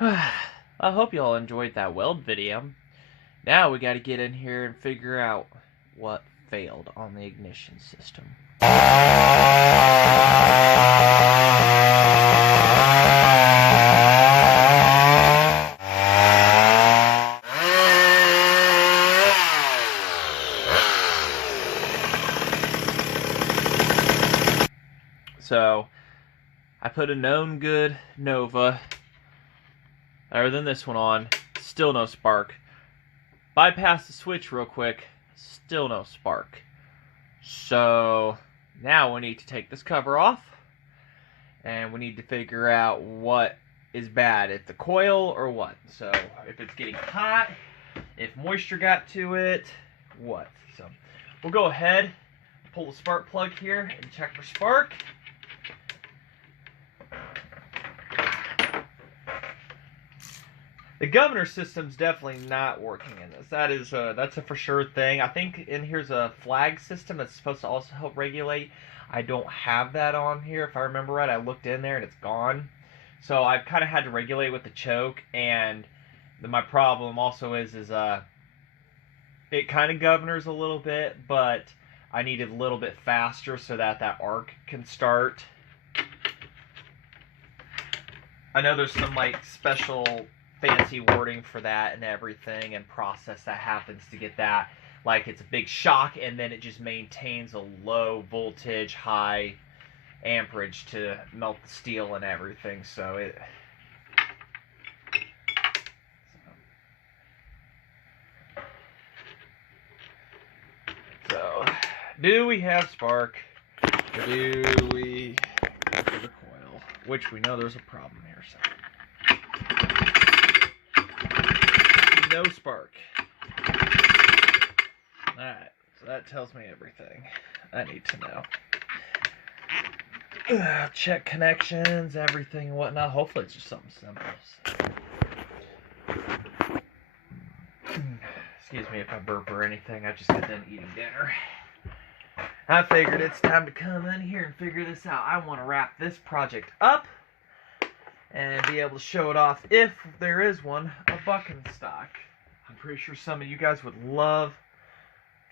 I hope you all enjoyed that weld video. Now we got to get in here and figure out what failed on the ignition system. So, I put a known good Nova, other than this one on, still no spark. Bypass the switch real quick, still no spark. So, now we need to take this cover off, and we need to figure out what is bad, if the coil or what. So, if it's getting hot, if moisture got to it, what. So, we'll go ahead, pull the spark plug here, and check for spark. The governor system's definitely not working in this. That's a for sure thing. I think in here's a flag system that's supposed to also help regulate. I don't have that on here. If I remember right, I looked in there and it's gone. So I've kind of had to regulate with the choke, and my problem also is it kind of governors a little bit, but I need it a little bit faster so that arc can start. I know there's some like special fancy wording for that and everything, and process that happens to get that, like it's a big shock and then it just maintains a low voltage, high amperage to melt the steel and everything. So do we have spark, or do we go for the coil, which we know there's a problem here. So no spark. Alright, so that tells me everything I need to know. Check connections, everything and whatnot. Hopefully it's just something simple. Excuse me if I burp or anything. I just got done eating dinner. I figured it's time to come in here and figure this out. I want to wrap this project up and be able to show it off, if there is one, a bucking stock. I'm pretty sure some of you guys would love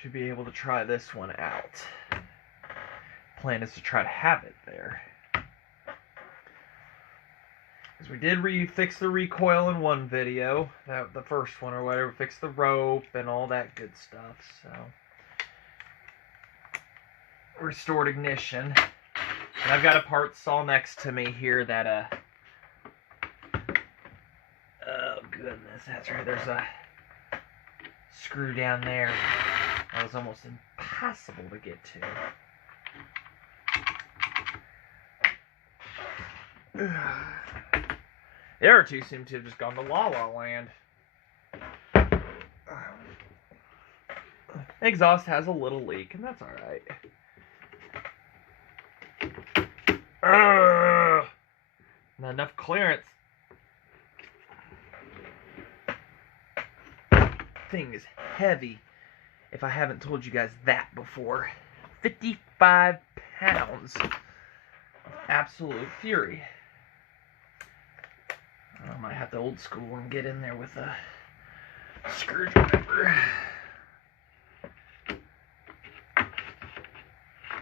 to be able to try this one out. Plan is to try to have it there. Because we did fix the recoil in one video, the first one or whatever, fix the rope and all that good stuff. So, restored ignition. And I've got a part saw next to me here that oh goodness, that's right, there's a screw down there that was almost impossible to get to. The other two seem to have just gone to La La Land. Exhaust has a little leak, and that's alright. Not enough clearance. Thing is heavy, if I haven't told you guys that before. 55 pounds of absolute fury. I might have to old school and get in there with a screwdriver.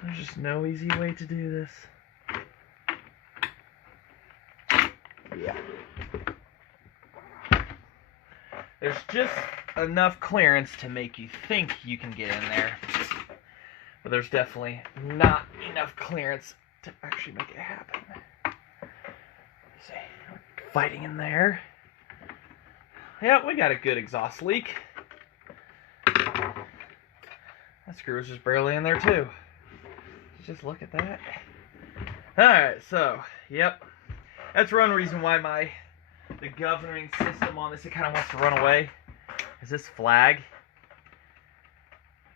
There's just no easy way to do this. Yeah. There's just enough clearance to make you think you can get in there, but there's definitely not enough clearance to actually make it happen. Let's see, fighting in there. Yeah, we got a good exhaust leak. That screw is just barely in there too. Just look at that. Alright, so, yep. That's one reason why the governing system on this, it kind of wants to run away. Is this flag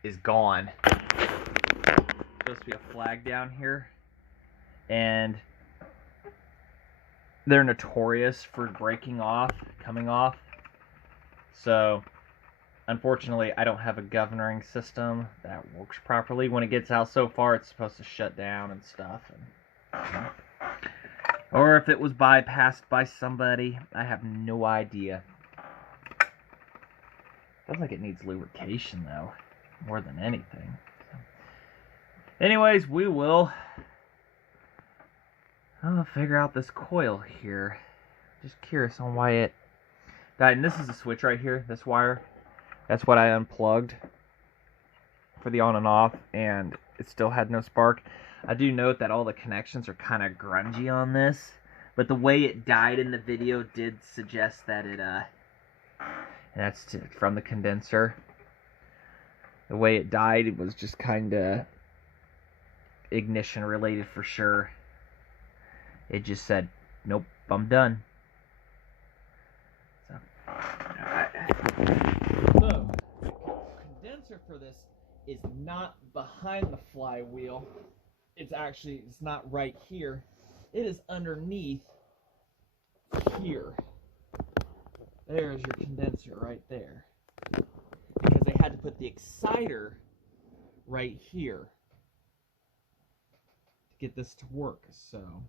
is gone. There's supposed to be a flag down here, and they're notorious for breaking off, coming off. So, unfortunately, I don't have a governing system that works properly. When it gets out so far, it's supposed to shut down and stuff. And Or if it was bypassed by somebody. I have no idea. Feels like it needs lubrication, though, more than anything. Anyways, we will figure out this coil here. Just curious on why it died. And this is the switch right here, this wire. That's what I unplugged for the on and off, and it still had no spark. I do note that all the connections are kind of grungy on this, but the way it died in the video did suggest that it, from the condenser. The way it died, it was just kind of ignition related for sure. It just said, nope, I'm done. So, alright. So, condenser for this is not behind the flywheel. It's not right here. It is underneath here. There's your condenser right there. Because they had to put the exciter right here to get this to work, so.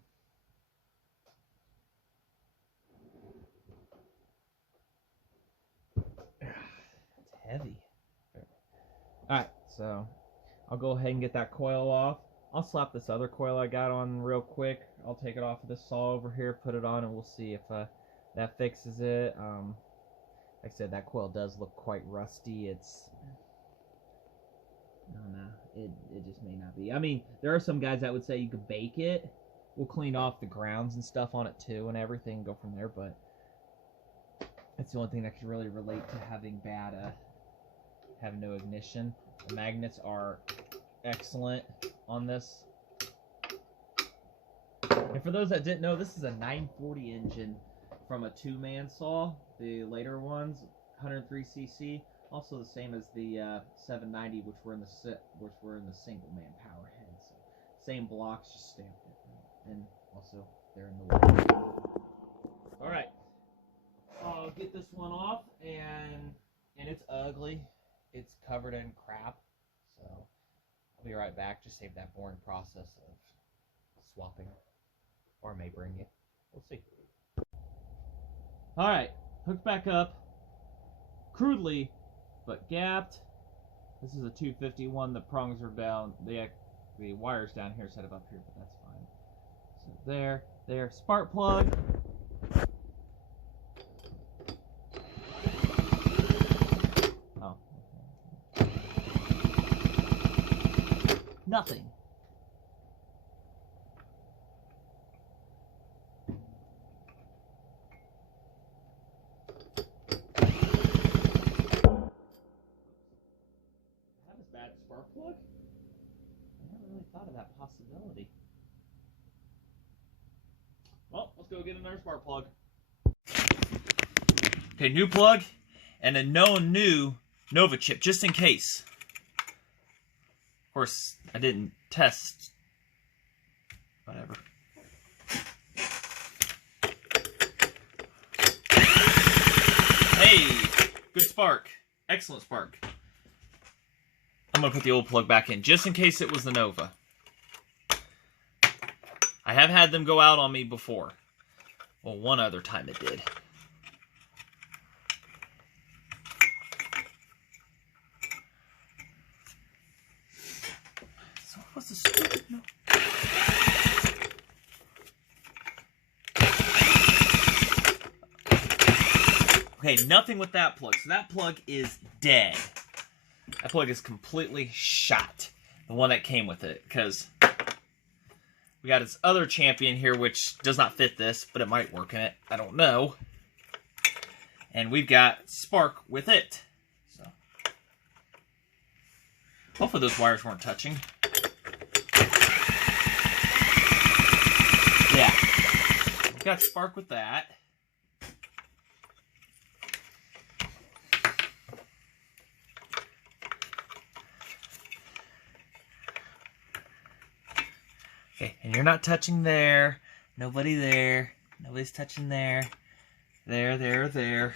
It's heavy. Alright, so I'll go ahead and get that coil off. I'll slap this other coil I got on real quick. I'll take it off of this saw over here, put it on, and we'll see if that fixes it. Like I said, that coil does look quite rusty. I don't know. It just may not be. I mean, there are some guys that would say you could bake it. We'll clean off the grounds and stuff on it too and everything, go from there, but that's the only thing that could really relate to having having no ignition. The magnets are excellent on this. And for those that didn't know, this is a 940 engine from a two-man saw. The later ones, 103cc, also the same as the 790, which were in the single-man power head. So same blocks, just stamped different, and also they're in the way. All right, I'll get this one off, and it's ugly. It's covered in crap, so I'll be right back. Just save that boring process of swapping, or I may bring it. We'll see. All right, hooked back up, crudely, but gapped. This is a 251. The prongs are down. The wire's down here, set it up here, but that's fine. So there, spark plug. Oh. Nothing. Spark plug? I never really thought of that possibility. Well, let's go get another spark plug. Okay, new plug and a known new Nova chip, just in case. Of course, I didn't test. Whatever. Hey, good spark. Excellent spark. I'm going to put the old plug back in, just in case it was the Nova. I have had them go out on me before. Well, one other time it did. So what's the stupid no? Okay, nothing with that plug. So that plug is dead. That plug is completely shot. The one that came with it. Because we got this other champion here, which does not fit this, but it might work in it. I don't know. And we've got spark with it. So hopefully those wires weren't touching. Yeah. We've got spark with that. Okay, and you're not touching there. Nobody there. Nobody's touching there. There.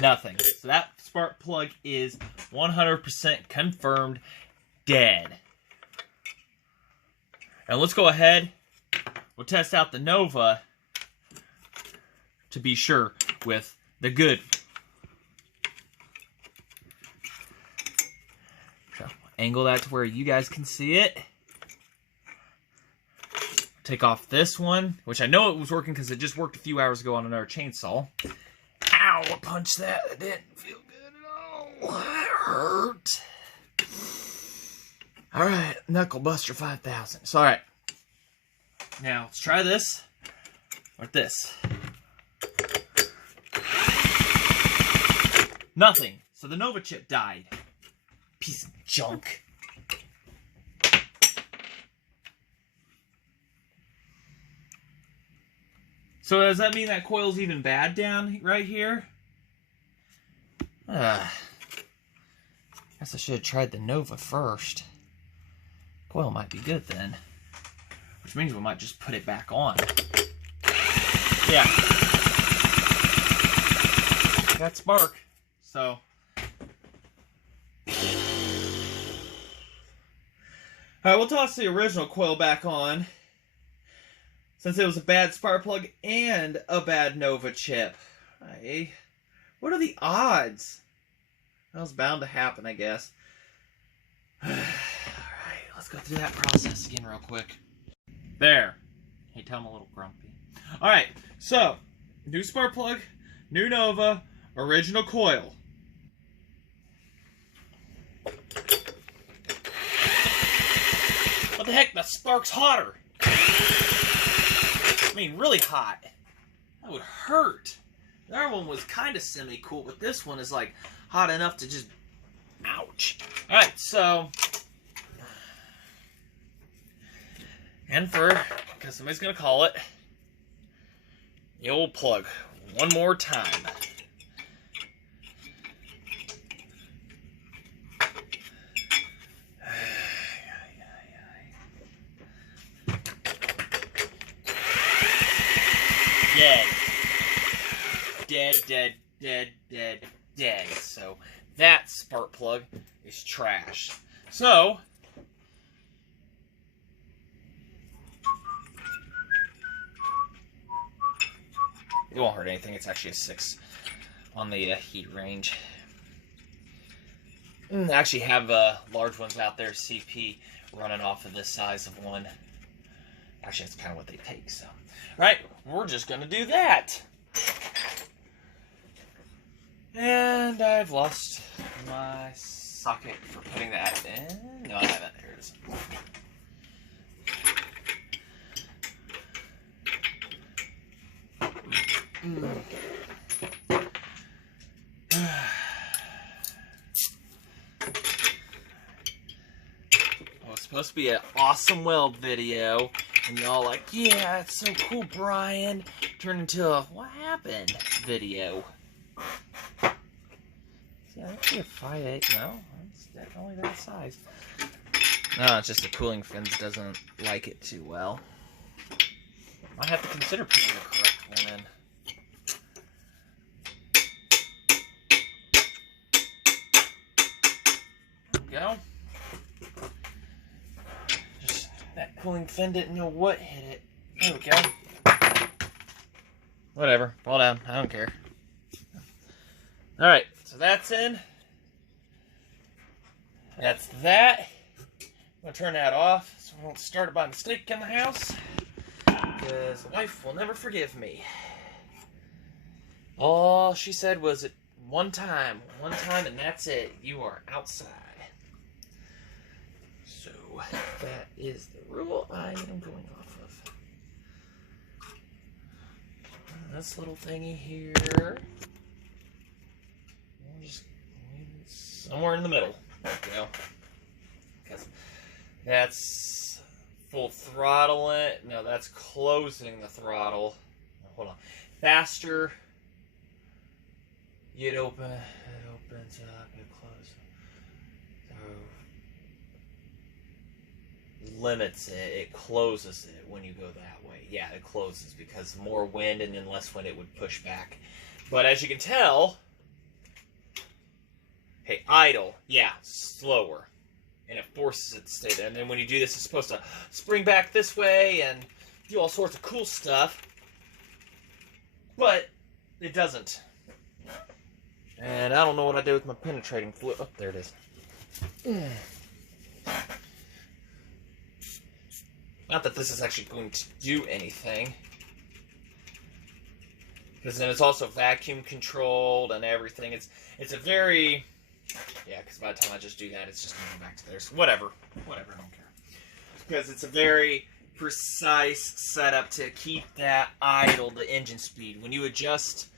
Nothing. So that spark plug is 100% confirmed dead. And let's go ahead. We'll test out the Nova to be sure with the good. So angle that to where you guys can see it. Take off this one, which I know it was working because it just worked a few hours ago on another chainsaw. Ow, I punched that. It didn't feel good at all. That hurt. Alright, Knuckle Buster 5000. So, alright. Now, let's try this with this. Nothing. So the Nova chip died. Piece of junk. So does that mean that coil's even bad down right here? Guess I should have tried the Nova first. Coil might be good then. Which means we might just put it back on. Yeah. Got spark. So. Alright, we'll toss the original coil back on. Since it was a bad spark plug and a bad Nova chip. Hey, what are the odds? That was bound to happen, I guess. Alright, let's go through that process again real quick. There. Hey, tell I'm a little grumpy. Alright, so, new spark plug, new Nova, original coil. What the heck? The spark's hotter. I mean, really hot. That would hurt. The other one was kind of semi-cool, but this one is like hot enough to just... Ouch. Alright, so... And for, because somebody's going to call it, the old plug. One more time. Dead. Dead, dead, dead, dead, dead. So that spark plug is trash. So it won't hurt anything. It's actually a 6 on the heat range. I actually have large ones out there, CP, running off of this size of one. Actually, that's kind of what they take. So, right, we're just gonna do that. And I've lost my socket for putting that in. No, I haven't. Here it is. Well, it's supposed to be an awesome weld video, and y'all like, yeah, it's so cool, Brian. Turned into a what happened video. See, I think a 5/8. No, it's definitely that size. No, it's just the cooling fins doesn't like it too well. I have to consider putting the correct one in. Go. Just that cooling fin didn't know what hit it. There we go. Whatever. Fall down. I don't care. Alright, so that's in. That's that. I'm going to turn that off so we won't start it by mistake in the house. Because the wife will never forgive me. All she said was it one time, and that's it. You are outside. So that is the rule I am going off of. This little thingy here. Just somewhere in the middle. There we go. Because that's full throttling. No, that's closing the throttle. Hold on. Faster. It opens up, it closes. So limits it, it closes it when you go that way. Yeah, it closes because more wind and then less wind it would push back. But as you can tell, Hey, idle, yeah, slower. And it forces it to stay there. And then when you do this, it's supposed to spring back this way and do all sorts of cool stuff. But it doesn't. And I don't know what I did with my penetrating fluid. Oh, there it is. Not that this is actually going to do anything. Because then it's also vacuum controlled and everything. It's a very... Yeah, because by the time I just do that, it's just going back to there. So whatever, I don't care. Because it's a very precise setup to keep that idle, the engine speed. When you adjust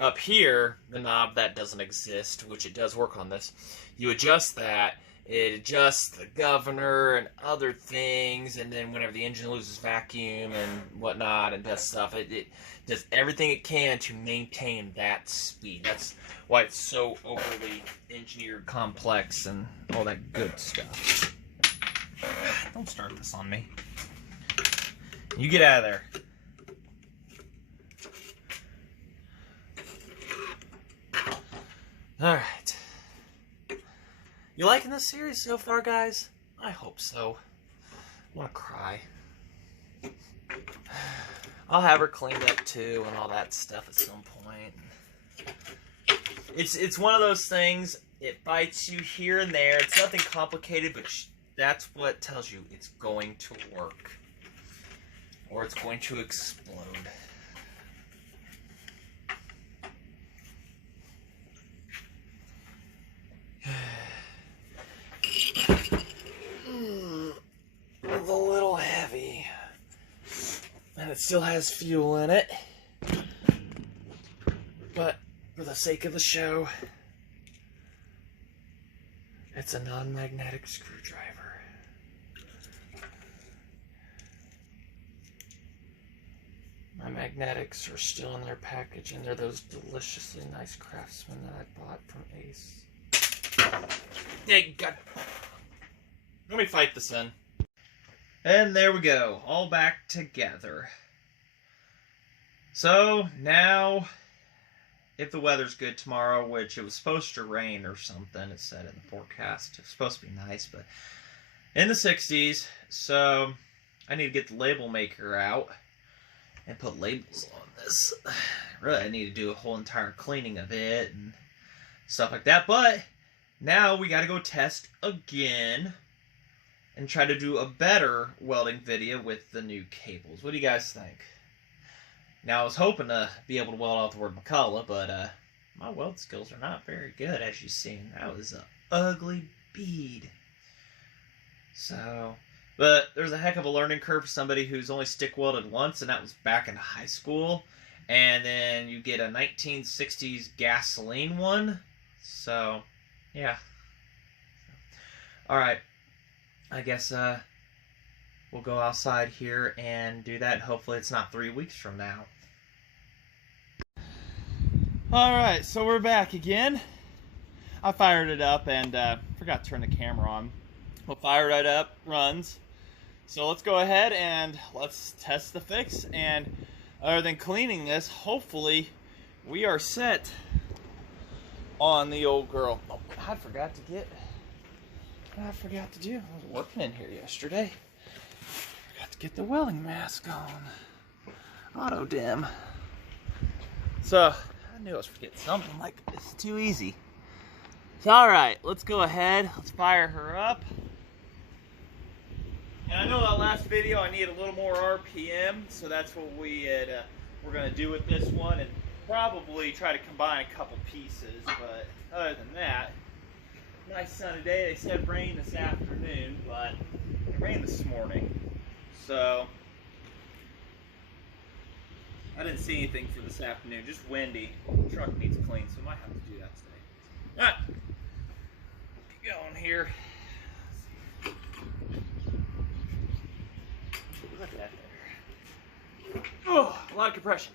up here, the knob that doesn't exist, which it does work on this, you adjust that, it adjusts the governor and other things, and then whenever the engine loses vacuum and whatnot and does stuff, it does everything it can to maintain that speed. That's why it's so overly engineered, complex, and all that good stuff. Don't start this on me. You get out of there. Alright. You liking this series so far, guys? I hope so. I want to cry. I'll have her cleaned up too and all that stuff at some point. It's one of those things, it bites you here and there. It's nothing complicated, but that's what tells you it's going to work. Or it's going to explode. It's a little heavy. And it still has fuel in it. But for the sake of the show, it's a non-magnetic screwdriver. My magnetics are still in their package, and they're those deliciously nice Craftsman that I bought from Ace. Yeah, you got it. Let me fight this in. And there we go, all back together. So now, if the weather's good tomorrow, which it was supposed to rain or something, it said in the forecast. It's supposed to be nice, but in the 60s. So I need to get the label maker out and put labels on this. Really, I need to do a whole entire cleaning of it and stuff like that. But now we got to go test again and try to do a better welding video with the new cables. What do you guys think? Now, I was hoping to be able to weld out the word McCulloch, but my weld skills are not very good, as you've seen. That was an ugly bead. So, but there's a heck of a learning curve for somebody who's only stick welded once, and that was back in high school. And then you get a 1960s gasoline one. So, yeah. Alright. I guess we'll go outside here and do that. Hopefully it's not 3 weeks from now. Alright, so we're back again. I fired it up and forgot to turn the camera on. We'll fire it up, runs. So let's go ahead and let's test the fix. And other than cleaning this, hopefully we are set on the old girl. Oh, I forgot to do. I was working in here yesterday. Forgot to get the welding mask on. Auto dim. So I knew I was forgetting something. Like, it's too easy. So, alright, let's go ahead. Let's fire her up. And I know that last video I needed a little more RPM, so that's what we're going to do with this one, and probably try to combine a couple pieces. But other than that, nice sunny day. They said rain this afternoon, but it rained this morning. So I didn't see anything for this afternoon. Just windy. The truck needs clean, so I might have to do that today. Alright. Keep going here. Look at that there. Oh, a lot of compression.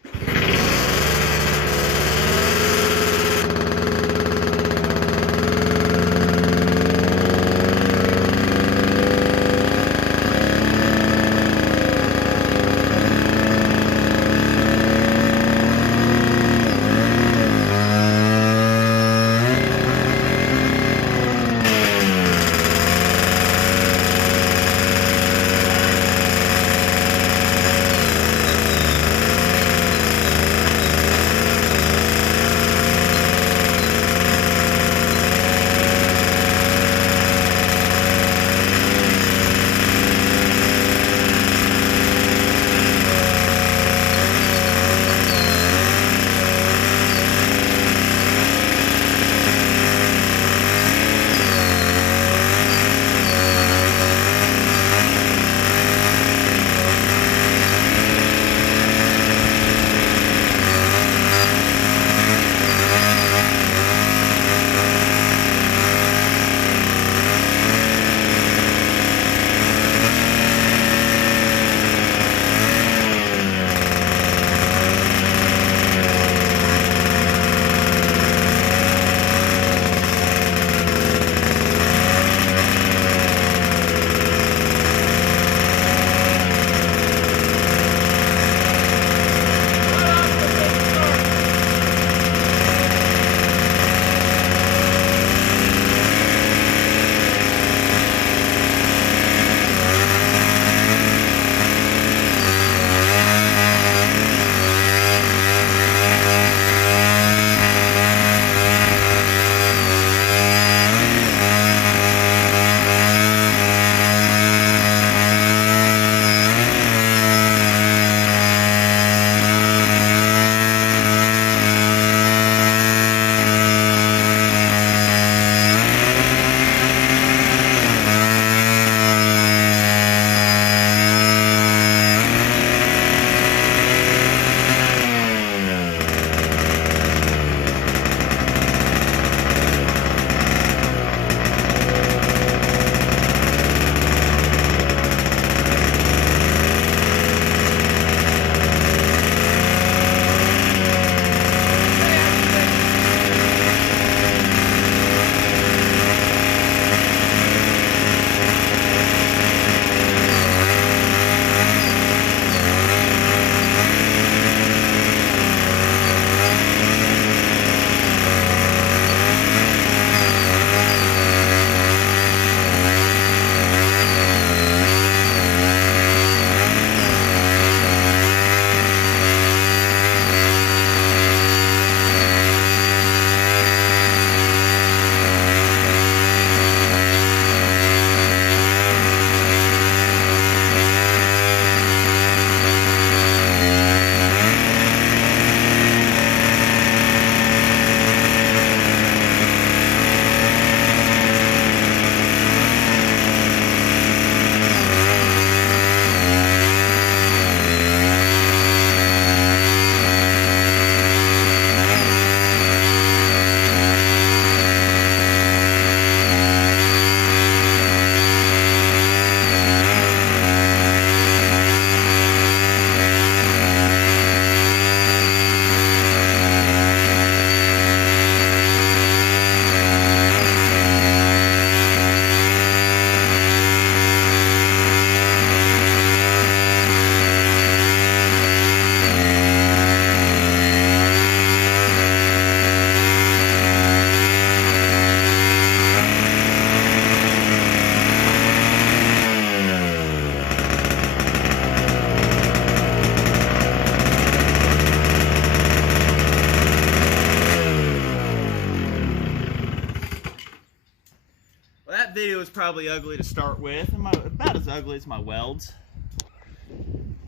probably ugly to start with, and about as ugly as my welds.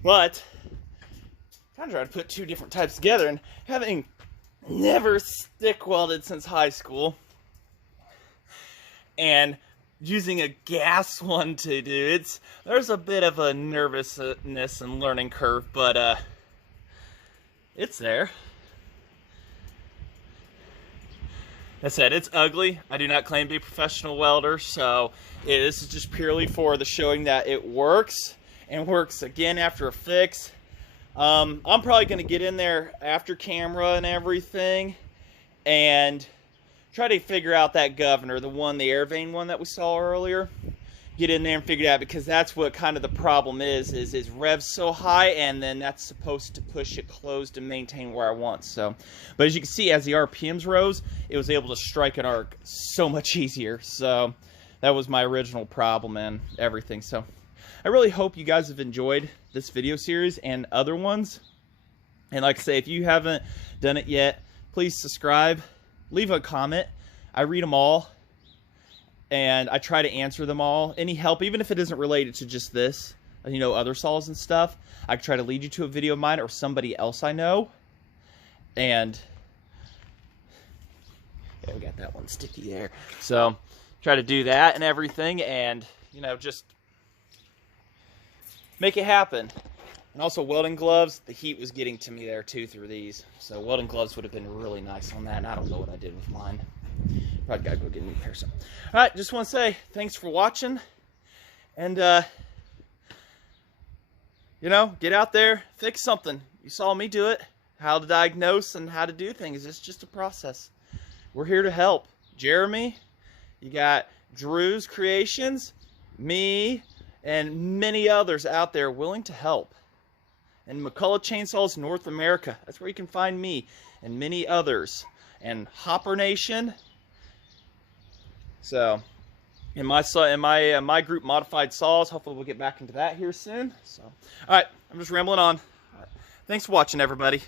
But kind of trying to put two different types together, and having never stick welded since high school, and using a gas one to do there's a bit of a nervousness and learning curve, but it's there. That said, it's ugly. I do not claim to be a professional welder, so this is just purely for the showing that it works, and works again after a fix. I'm probably going to get in there after camera and everything and try to figure out that governor, the air vane one that we saw earlier. Get in there and figure it out, because that's what kind of the problem is revs so high, and then that's supposed to push it closed to maintain where I want. So, but as you can see, as the RPMs rose, it was able to strike an arc so much easier. So that was my original problem and everything. So I really hope you guys have enjoyed this video series and other ones. And like I say, if you haven't done it yet, please subscribe, leave a comment. I read them all, and I try to answer them all. Any help, even if it isn't related to just this, you know, other saws and stuff, I try to lead you to a video of mine or somebody else I know. And yeah, we got that one sticky there. So try to do that and everything, and you know, just make it happen. And also welding gloves, the heat was getting to me there too through these. So welding gloves would have been really nice on that, and I don't know what I did with mine. Probably gotta go get a new pair. So, alright, just want to say thanks for watching. And, you know, get out there, fix something. You saw me do it. How to diagnose and how to do things. It's just a process. We're here to help. Jeremy, you got Drew's Creations, me, and many others out there willing to help. And McCulloch Chainsaws North America. That's where you can find me and many others. And Hopper Nation. So, in my group, Modified Saws. Hopefully we'll get back into that here soon. So, all right, I'm just rambling on. All right. Thanks for watching, everybody.